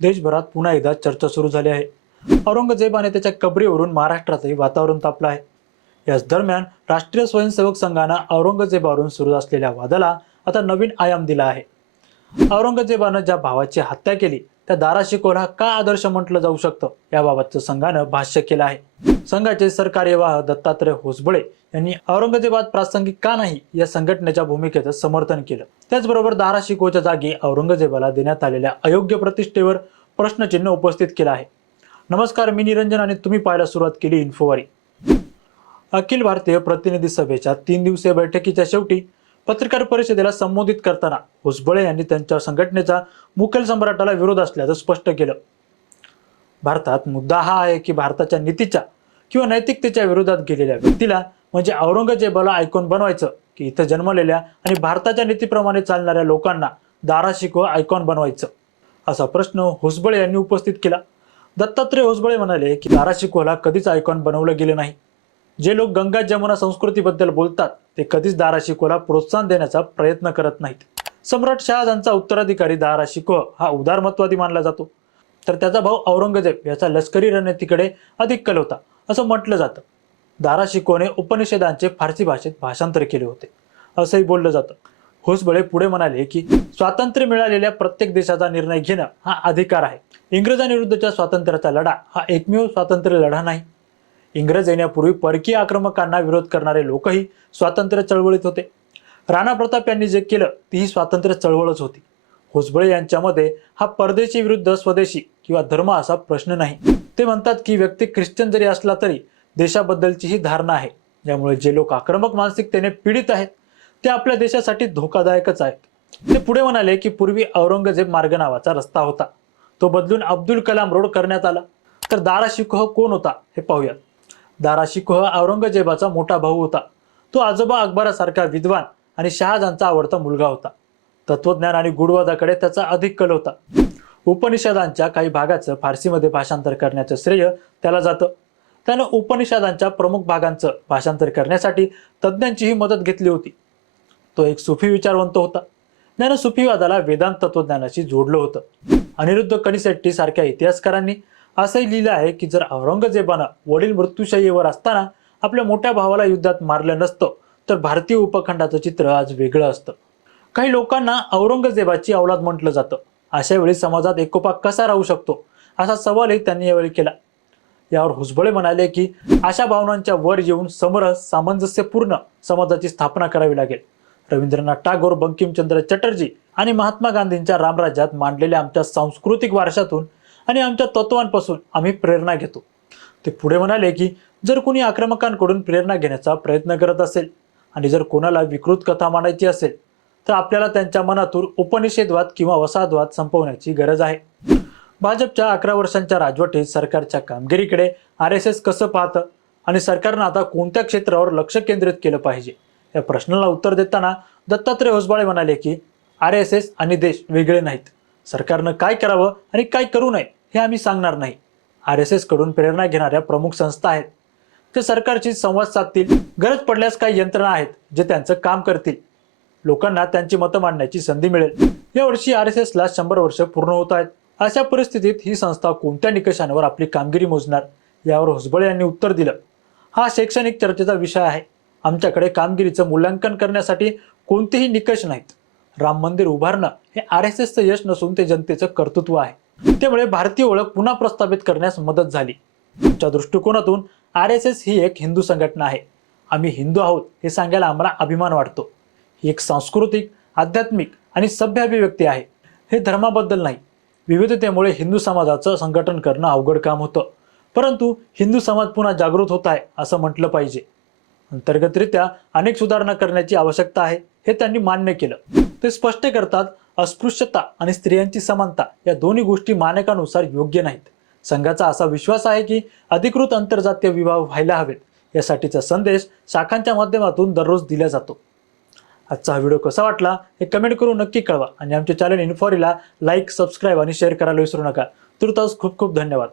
देशभरात पुन्हा एकदा चर्चा सुरू झाली आहे. औरंगजेबाने त्याच्या कबरीवरून महाराष्ट्रातही वातावरण तापलं आहे. याच दरम्यान राष्ट्रीय स्वयंसेवक संघानं औरंगजेबावरून सुरू असलेल्या वादाला आता नवीन आयाम दिला आहे. औरंगजेबानं ज्या भावाची हत्या केली त्या दारा शिकोला का आदर्श म्हटलं जाऊ शकतं याबाबतचं संघानं भाष्य केलं आहे. संघाचे सरकार्यवाह दत्तात्रय होसबळे यांनी औरंगजेबात प्रासंगिक का नाही या संघटनेच्या भूमिकेचं समर्थन केलं. त्याचबरोबर दारा शिकोच्या जागी औरंगजेबाला देण्यात आलेल्या अयोग्य प्रतिष्ठेवर प्रश्नचिन्ह उपस्थित केलं आहे. नमस्कार मी निरंजन आणि तुम्ही पाहायला सुरुवात केली इन्फोवारी अखिल भारतीय प्रतिनिधी सभेच्या तीन दिवसीय बैठकीच्या शेवटी पत्रकार परिषदेला संबोधित करताना हुसबळे यांनी त्यांच्या संघटनेचा मुखेल सम्राटाला विरोध असल्याचं स्पष्ट केलं. भारतात मुद्दा हा आहे की भारताच्या नीतीच्या किंवा नैतिकतेच्या विरोधात गेलेल्या व्यक्तीला म्हणजे औरंगजेबाला आयकॉन बनवायचं की इथं जन्मलेल्या आणि भारताच्या नीतीप्रमाणे चालणाऱ्या लोकांना दारा शिकव आयकॉन बनवायचं. असा प्रश्न होसबळे यांनी उपस्थित केला. दत्तात्रय होसबळे म्हणाले की दारा शिकोला कधीच आयकॉन बनवलं गेलं नाही. जे लोक गंगा जमुना संस्कृतीबद्दल बोलतात ते कधीच दारा शिकोला प्रोत्साहन देण्याचा प्रयत्न करत नाहीत. सम्राट शहाजांचा उत्तराधिकारी दाराशिको हा उदारमतवादी मानला जातो. तर त्याचा भाऊ औरंगजेब याचा लष्करी रणनीतीकडे अधिक कल होता. असं म्हटलं जातं. दारा शिकोने उपनिषदांचे फारसी भाषेत भाषांतर केले होते. असंही बोललं जातं. होसबळे पुढे म्हणाले की स्वातंत्र्य मिळालेल्या प्रत्येक देशाचा निर्णय घेणं हा अधिकार आहे. इंग्रजांविरुद्धच्या स्वातंत्र्याचा लढा हा एकमेव स्वातंत्र्य लढा नाही. इंग्रज येण्यापूर्वी परकीय आक्रमकांना विरोध करणारे लोकही स्वातंत्र्य चळवळीत होते. राणा प्रताप यांनी जे केलं तीही स्वातंत्र्य चळवळच होती. होसबळे यांच्यामध्ये हा परदेशी विरुद्ध स्वदेशी किंवा धर्म असा प्रश्न नाही. ते म्हणतात की व्यक्ती ख्रिश्चन जरी असला तरी देशाबद्दलची ही धारणा आहे. ज्यामुळे जे लोक आक्रमक मानसिकतेने पीडित आहेत ते आपल्या देशासाठी धोकादायकच आहेत. ते पुढे म्हणाले की पूर्वी औरंगजेब मार्ग नावाचा रस्ता होता. तो बदलून अब्दुल कलाम रोड करण्यात आला. तर दारा शिकोह कोण होता हे पाहूयात. दारा शिकोह औरंगजेबाचा मोठा भाऊ होता. तो आजोबा अकबरासारखा विद्वान आणि शहाजांचा आवडता मुलगा होता. तत्वज्ञान आणि गुढवादाकडे त्याचा अधिक कल होता. उपनिषदांच्या काही भागाचं फारसीमध्ये भाषांतर करण्याचं श्रेय त्याला जातं. त्यानं उपनिषदांच्या प्रमुख भागांचं भाषांतर करण्यासाठी तज्ज्ञांचीही मदत घेतली होती. तो एक सुफी विचारवंत होता. त्यानं सुफीवादाला वेदांत तत्वज्ञानाशी जोडलं होतं. अनिरुद्ध कनिसेट्टी सारख्या इतिहासकारांनी असंही लिहिलं आहे की जर औरंगजेबानं वडील मृत्यूशय्येवर असताना आपल्या मोठ्या भावाला युद्धात मारलं नसतं तर भारतीय उपखंडाचं चित्र आज वेगळं असतं. काही लोकांना औरंगजेबाची अवलाद म्हटलं जातं. अशा वेळी समाजात एकोपा कसा राहू शकतो? असा सवालही त्यांनी यावेळी केला. यावर हुसबळे म्हणाले की अशा भावनांच्या वर येऊन समरस सामंजस्यपूर्ण समाजाची स्थापना करावी लागेल. रवींद्रनाथ टागोर बंकिमचंद्र चटर्जी आणि महात्मा गांधींच्या रामराज्यात मांडलेल्या आमच्या सांस्कृतिक वारशातून आणि आमच्या तत्वांपासून आम्ही प्रेरणा घेतो. ते पुढे म्हणाले की जर कोणी आक्रमकांकडून प्रेरणा घेण्याचा प्रयत्न करत असेल आणि जर कोणाला विकृत कथा मांडायची असेल तर आपल्याला त्यांच्या मनातून उपनिषेधवाद किंवा वसाहतवाद संपवण्याची गरज आहे. भाजपच्या अकरा वर्षांच्या राजवटीत सरकारच्या कामगिरीकडे आर एस एस कसं पाहतं आणि सरकारनं आता कोणत्या क्षेत्रावर लक्ष केंद्रित केलं पाहिजे? या प्रश्नाला उत्तर देताना दत्तात्रय होसबाळे म्हणाले की आर एस एस आणि देश वेगळे नाहीत. सरकारनं काय करावं आणि काय करू नये हे आम्ही सांगणार नाही. आर एस एसकडून प्रेरणा घेणाऱ्या प्रमुख संस्था आहेत. ते सरकारशी संवाद साधतील गरज पडल्यास काही यंत्रणा आहेत जे त्यांचं काम करतील. लोकांना त्यांची मतं मांडण्याची संधी मिळेल. यावर्षी आर एस एसला शंभर वर्ष पूर्ण होत आहेत. अशा परिस्थितीत ही संस्था कोणत्या निकषांवर आपली कामगिरी मोजणार यावर हुसबळे यांनी उत्तर दिलं. हा शैक्षणिक चर्चेचा विषय आहे. आमच्याकडे कामगिरीचं मूल्यांकन करण्यासाठी कोणतेही निकष नाहीत. राम मंदिर उभारणं हे आर एस एसचं यश नसून ते जनतेचं कर्तृत्व आहे. त्यामुळे भारतीय ओळख पुन्हा प्रस्थापित करण्यास मदत झाली. आमच्या दृष्टिकोनातून आर एस एस ही एक हिंदू संघटना आहे. आम्ही हिंदू आहोत हे सांगायला आम्हाला अभिमान वाटतो. ही एक सांस्कृतिक आध्यात्मिक आणि सभ्य अभिव्यक्ती आहे. हे धर्माबद्दल नाही. विविधतेमुळे हिंदू समाजाचं संघटन करणं अवघड काम होतं. परंतु हिंदू समाज पुन्हा जागृत होत आहे असं म्हटलं पाहिजे. अंतर्गतरित्या अनेक सुधारणा करण्याची आवश्यकता आहे हे त्यांनी मान्य केलं. ते स्पष्ट करतात अस्पृश्यता आणि स्त्रियांची समानता या दोन्ही गोष्टी मानकानुसार योग्य नाहीत. संघाचा असा विश्वास आहे की अधिकृत आंतरजातीय विवाह व्हायला हवेत यासाठीचा संदेश शाखांच्या माध्यमातून दररोज दिला जातो. आजचा हा व्हिडिओ कसा वाटला हे कमेंट करून नक्की कळवा. आणि आमच्या चॅनल इन्फॉरीला लाईक सबस्क्राईब आणि शेअर करायला विसरू नका. तुर्तास खूप खूप धन्यवाद.